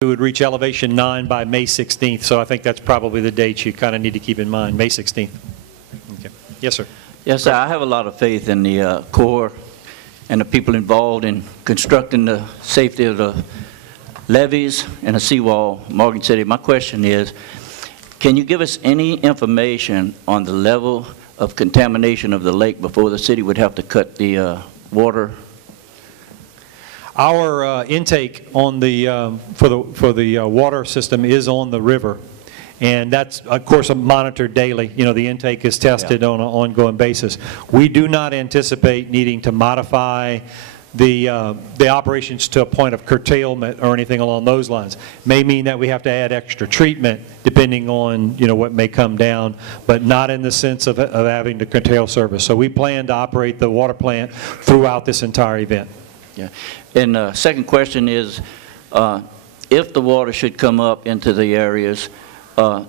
we would reach elevation 9 by May 16th, so I think that's probably the date you kind of need to keep in mind, May 16th. Okay. Yes, sir. Yes, sir. I have a lot of faith in the Corps and the people involved in constructing the safety of the levees and the seawall, Morgan City. My question is, can you give us any information on the level of contamination of the lake before the city would have to cut the water? Our intake on the for the water system is on the river, and that's of course monitored daily. You know, the intake is tested on an ongoing basis. We do not anticipate needing to modify the operations to a point of curtailment or anything along those lines. May mean that we have to add extra treatment depending on, you know, what may come down, but not in the sense of having to curtail service. So we plan to operate the water plant throughout this entire event. Yeah. And the second question is, if the water should come up into the areas, can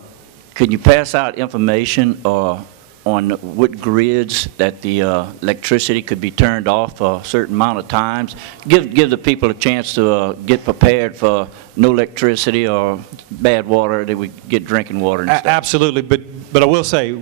you pass out information on what grids that the electricity could be turned off for a certain amount of times? Give the people a chance to get prepared for no electricity or bad water, that we get drinking water and stuff. Absolutely, but I will say,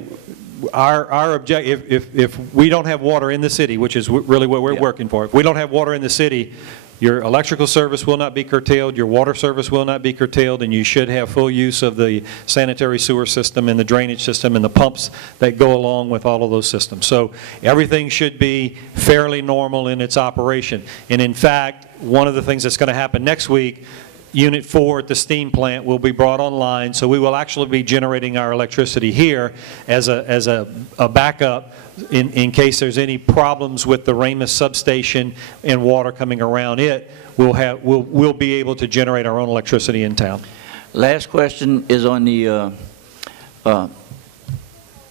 our objective, if we don't have water in the city, which is really what we're working for, if we don't have water in the city, your electrical service will not be curtailed, your water service will not be curtailed, and you should have full use of the sanitary sewer system and the drainage system and the pumps that go along with all of those systems. So everything should be fairly normal in its operation. And in fact, one of the things that's going to happen next week, Unit 4 at the steam plant will be brought online, so we will actually be generating our electricity here as a backup in case there's any problems with the Ramus substation and water coming around it. We'll be able to generate our own electricity in town. Last question is on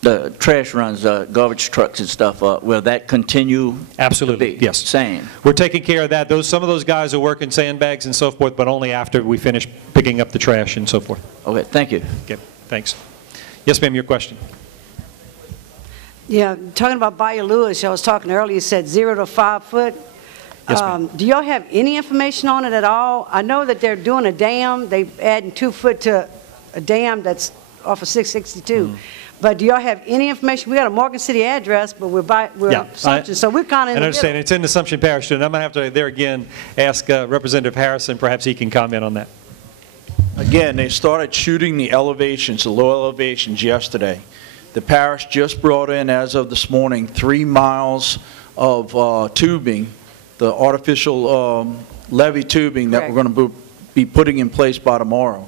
the trash runs, garbage trucks and stuff. Will that continue? Absolutely, to be yes. Same. We're taking care of that. Some of those guys are working sandbags and so forth, but only after we finish picking up the trash and so forth. Okay, thank you. Okay, thanks. Yes, ma'am, your question. Yeah, talking about Bayou Lewis, I was talking earlier, you said 0 to 5 foot. Yes, ma'am. Do y'all have any information on it at all? I know that they're doing a dam. They're adding 2 foot to a dam that's off of 662. But do y'all have any information? We got a Morgan City address, but we're Assumption, so we're kind of in the understand. middle. It's in Assumption Parish, and I'm going to have to there again ask Representative Harrison. Perhaps he can comment on that. Again, they started shooting the elevations, the low elevations yesterday. The parish just brought in, as of this morning, 3 miles of tubing, the artificial levee tubing that we're going to be putting in place by tomorrow.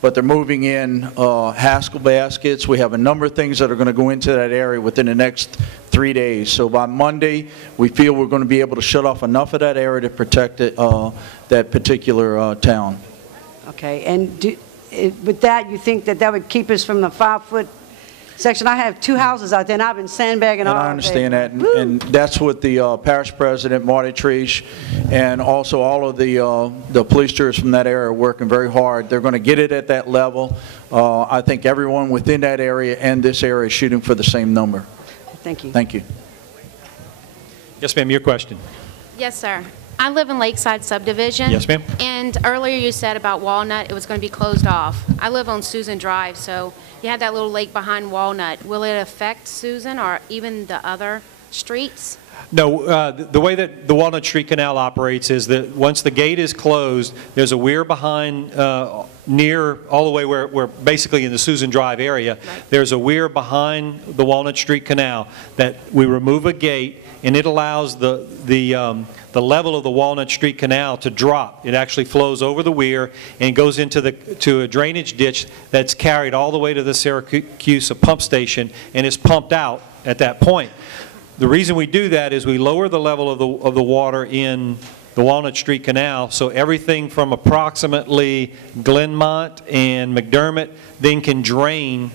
But they're moving in Haskell baskets. We have a number of things that are going to go into that area within the next 3 days. So by Monday, we feel we're going to be able to shut off enough of that area to protect it, that particular town. Okay, and with that, you think that would keep us from the 5 foot section? I have 2 houses out there, and I've been sandbagging all day. And I understand that, and that's what the parish president, Marty Treesh, and also all of the police chiefs from that area are working very hard. They're going to get it at that level. I think everyone within that area and this area is shooting for the same number. Thank you. Thank you. Yes, ma'am, your question. Yes, sir. I live in Lakeside Subdivision. Yes, ma'am. And earlier you said about Walnut, it was going to be closed off. I live on Susan Drive, so you have that little lake behind Walnut. Will it affect Susan or even the other streets? No, the way that the Walnut Street Canal operates is that once the gate is closed, there's a weir behind near all the way where basically in the Susan Drive area, there's a weir behind the Walnut Street Canal that we remove a gate, and it allows the level of the Walnut Street Canal to drop. It actually flows over the weir and goes into a drainage ditch that's carried all the way to the Syracuse pump station and is pumped out at that point. The reason we do that is we lower the level of the water in the Walnut Street Canal, so everything from approximately Glenmont and McDermott then can drain,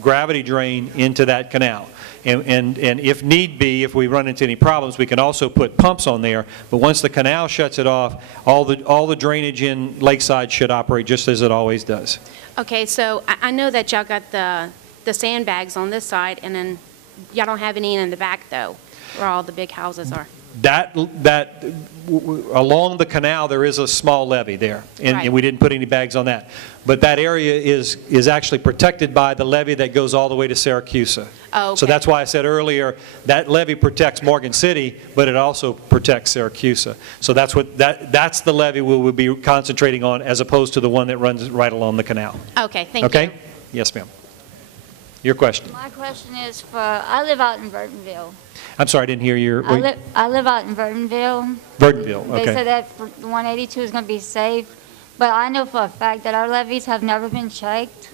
gravity drain into that canal. And if need be, if we run into any problems, we can also put pumps on there. But once the canal shuts it off, all the drainage in Lakeside should operate just as it always does. Okay, so I know that y'all got the sandbags on this side, and then y'all don't have any in the back, though, where all the big houses are. along the canal, there is a small levee there, and Right. we didn't put any bags on that. But that area is actually protected by the levee that goes all the way to Syracuse. Oh, So okay. that's why I said earlier, that levee protects Morgan City, but it also protects Syracuse. So that's the levee we will be concentrating on, as opposed to the one that runs right along the canal. Okay, thank you. Okay? Yes, ma'am. Your question. My question is I live out in Burtonville. I'm sorry, I didn't hear your... I live out in Burtonville. Burtonville, They okay. said that 182 is going to be safe, but I know for a fact that our levees have never been checked,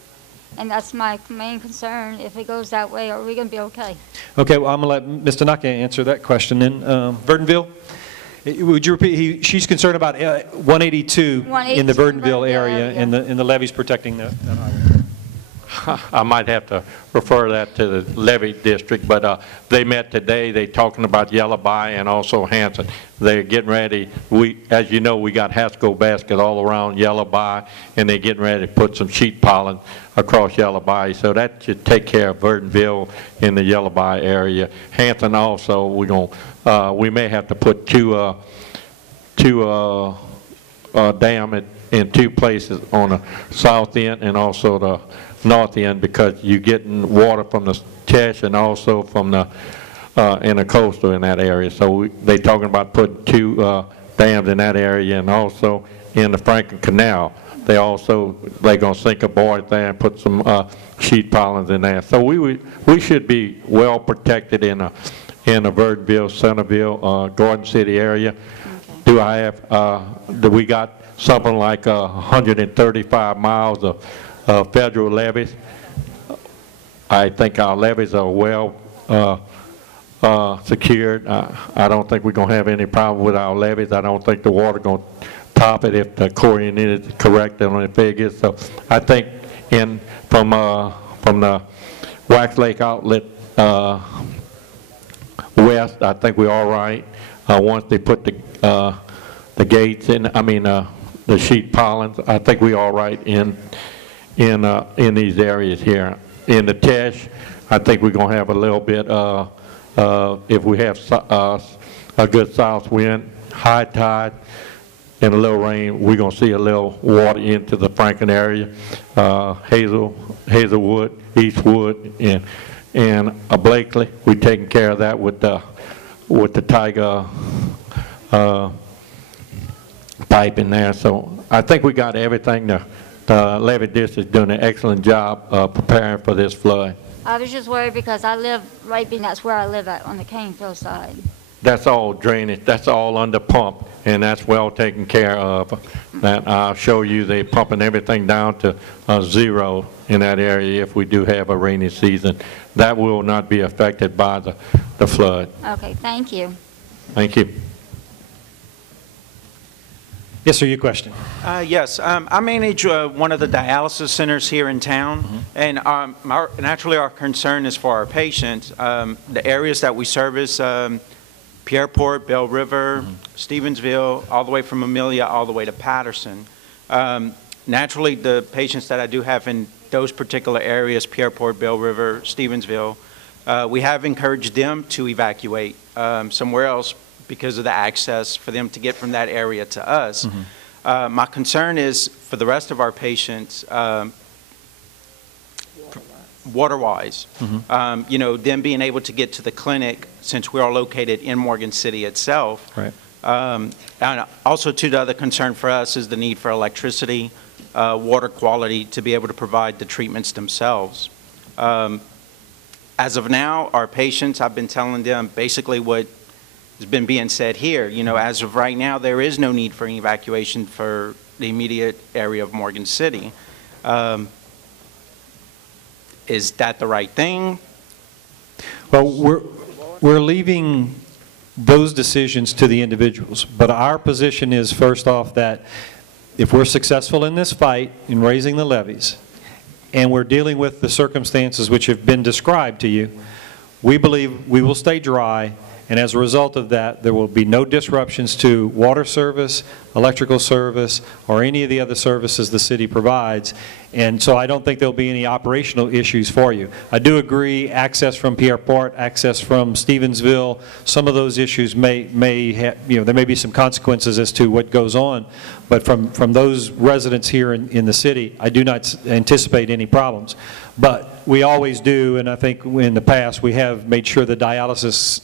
and that's my main concern. If it goes that way, are we going to be okay? Okay, well, I'm going to let Mr. Naka answer that question then. Burtonville? Would you repeat, she's concerned about 182 in the 182 Burtonville area, area. and the levees protecting that highway. I might have to refer that to the Levee District, but they met today. They're talking about Yellowby and also Hanson. They're getting ready. As you know, we got Haskell basket all around Yellowby, and they're getting ready to put some sheet pollen across Yellowby. So that should take care of Burtonville in the Yellowby area. Hanson also, we may have to put two dam in two places, on the south end and also the north end, because you're getting water from the Tesh and also from the in the coastal in that area. So they're talking about putting two dams in that area, and also in the Franklin Canal. They're going to sink a board there and put some sheet pollens in there. So we should be well protected in the Burtonville, Centerville, Garden City area. Okay. Do we got something like 135 miles of federal levees? I think our levees are well secured. I don't think we're going to have any problem with our levees. I don't think the water going to top it if the Corian is correct on the figures. So I think from the Wax Lake outlet west, I think we're all right. Once they put the gates in, the sheet pollens, I think we're all right in these areas here. In the Tesh, I think we're going to have a little bit, if we have a good south wind, high tide, and a little rain, we're going to see a little water into the Franklin area, Hazelwood, Eastwood, and Blakely. We're taking care of that with the Tiger pipe in there. So I think we got everything. The Levee District is doing an excellent job preparing for this flood. I was just worried because I live right being, that's where I live at, on the Canefield side. That's all drainage. That's all under pump, and that's well taken care of. That I'll show you, they're pumping everything down to zero in that area if we do have a rainy season. That will not be affected by the flood. Okay, thank you. Thank you. Yes, sir, your question. Yes, I manage one of the dialysis centers here in town, and naturally our concern is for our patients. The areas that we service, Pierreport, Bell River, Stevensville, all the way from Amelia, all the way to Patterson. Naturally, the patients that I do have in those particular areas, Pierreport, Bell River, Stevensville, we have encouraged them to evacuate somewhere else because of the access for them to get from that area to us. My concern is for the rest of our patients, water-wise, them being able to get to the clinic since we are located in Morgan City itself. Right. And also, too, the other concern for us is the need for electricity, water quality to be able to provide the treatments themselves. As of now, our patients, I've been telling them basically what has been being said here. As of right now, there is no need for an evacuation for the immediate area of Morgan City. Is that the right thing? Well, we're leaving those decisions to the individuals, but our position is, first off, that if we're successful in this fight in raising the levees, and we're dealing with the circumstances which have been described to you, we believe we will stay dry, And as a result of that, there will be no disruptions to water service, electrical service, or any of the other services the city provides. And so I don't think there'll be any operational issues for you. I do agree, access from Pierreport, access from Stevensville, some of those issues may have, there may be some consequences as to what goes on. But from those residents here in the city, I do not anticipate any problems. But we always do, and I think in the past we have made sure the dialysis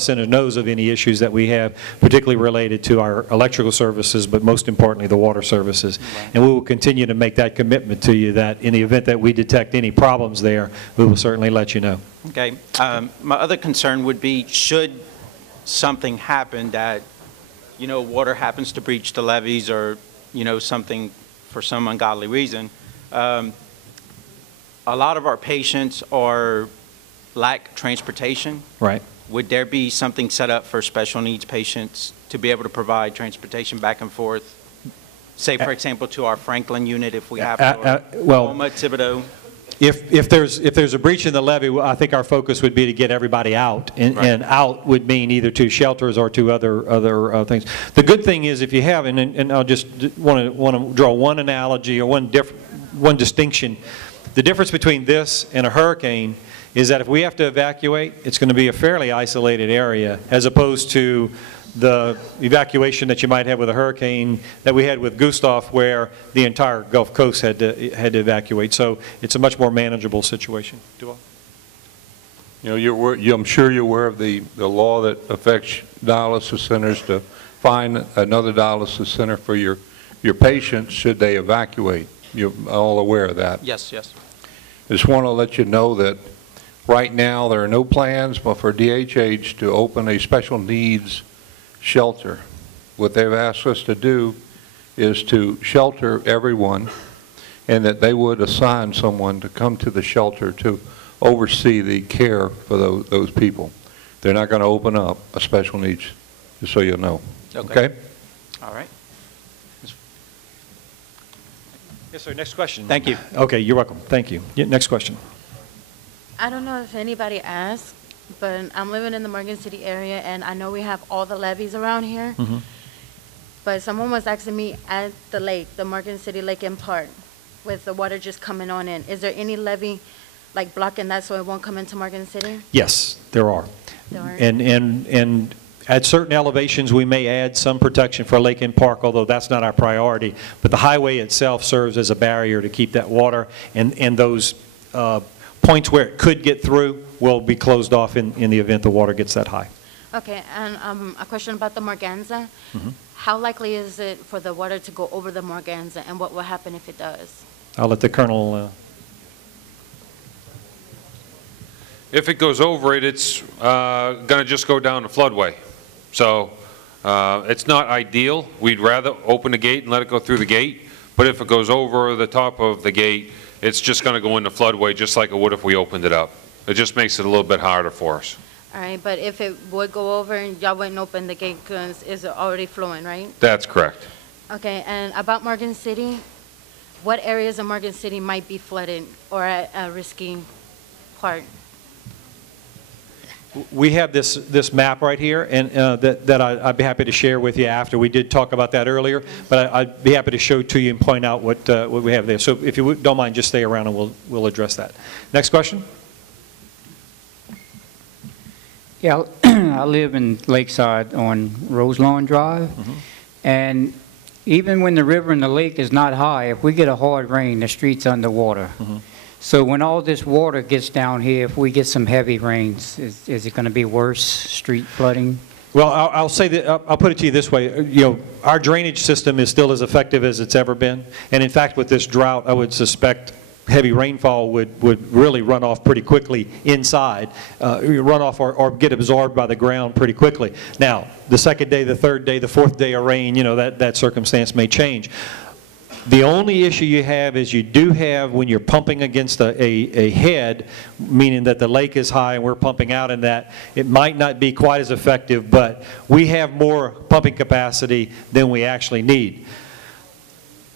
center knows of any issues that we have, particularly related to our electrical services, but most importantly the water services. And we will continue to make that commitment to you that in the event that we detect any problems there, we will certainly let you know. Okay. My other concern would be, should something happen that, water happens to breach the levees or, something for some ungodly reason, a lot of our patients lack transportation. Right. Would there be something set up for special needs patients to be able to provide transportation back and forth? Say, for example, to our Franklin unit if we have to, or Wilma, Thibodeau? If there's a breach in the levee, I think our focus would be to get everybody out, and out would mean either to shelters or to other things. The good thing is, if you have, and I'll just want to draw one analogy or one distinction. The difference between this and a hurricane is that if we have to evacuate, it's going to be a fairly isolated area, as opposed to the evacuation that you might have with a hurricane that we had with Gustav, where the entire Gulf Coast had to evacuate. So it's a much more manageable situation. I'm sure you're aware of the law that affects dialysis centers to find another dialysis center for your patients should they evacuate. You're all aware of that? Yes, yes. I just want to let you know that right now there are no plans for DHH to open a special needs shelter. What they've asked us to do is to shelter everyone, and that they would assign someone to come to the shelter to oversee the care for those people. They're not going to open up a special needs, just so you know. Okay? All right. Yes, sir. Next question. Thank you. Okay, you're welcome. Thank you. Yeah, next question. I don't know if anybody asked, but I'm living in the Morgan City area, and I know we have all the levees around here. Mm-hmm. But someone was asking me at the lake, the Morgan City Lake and Park, with the water just coming on in. Is there any levee like blocking that so it won't come into Morgan City? Yes, there are. There are. And at certain elevations, we may add some protection for Lake and Park, although that's not our priority. But the highway itself serves as a barrier to keep that water, and those points where it could get through will be closed off in the event the water gets that high. Okay, and a question about the Morganza. Mm-hmm. How likely is it for the water to go over the Morganza, and what will happen if it does? I'll let the Colonel... If it goes over it, it's going to just go down the floodway. So it's not ideal. We'd rather open the gate and let it go through the gate. But if it goes over the top of the gate, it's just going to go in the floodway just like it would if we opened it up. It just makes it a little bit harder for us. All right, but if it would go over and y'all wouldn't open the gate because it's already flowing, right? That's correct. Okay, and about Morgan City, what areas of Morgan City might be flooded or at a risky part? We have this map right here, and that I'd be happy to share with you after. We did talk about that earlier, but I'd be happy to show it to you and point out what we have there. So if you don't mind, just stay around and we'll address that. Next question. Yeah, I live in Lakeside on Roselawn Drive, and even when the river and the lake is not high, if we get a hard rain, the street's underwater. So when all this water gets down here, if we get some heavy rains, is it going to be worse, street flooding? Well, I'll say that, I'll put it to you this way. Our drainage system is still as effective as it's ever been. And in fact, with this drought, I would suspect heavy rainfall would really run off pretty quickly inside, run off or get absorbed by the ground pretty quickly. Now, the second day, the third day, the fourth day of rain, that circumstance may change. The only issue you have is you do have, when you're pumping against a head, meaning that the lake is high and we're pumping out in that, it might not be quite as effective, but we have more pumping capacity than we actually need.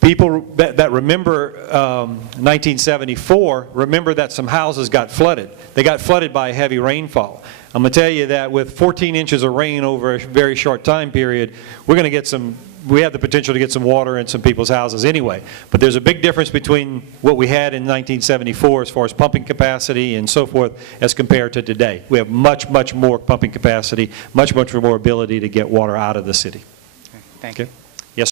People that remember 1974, remember that some houses got flooded. They got flooded by a heavy rainfall. I'm going to tell you that with 14 inches of rain over a very short time period, we're going to get we have the potential to get some water in some people's houses anyway. But there's a big difference between what we had in 1974 as far as pumping capacity and so forth as compared to today. We have much, much more pumping capacity, much, much more ability to get water out of the city. Thank you.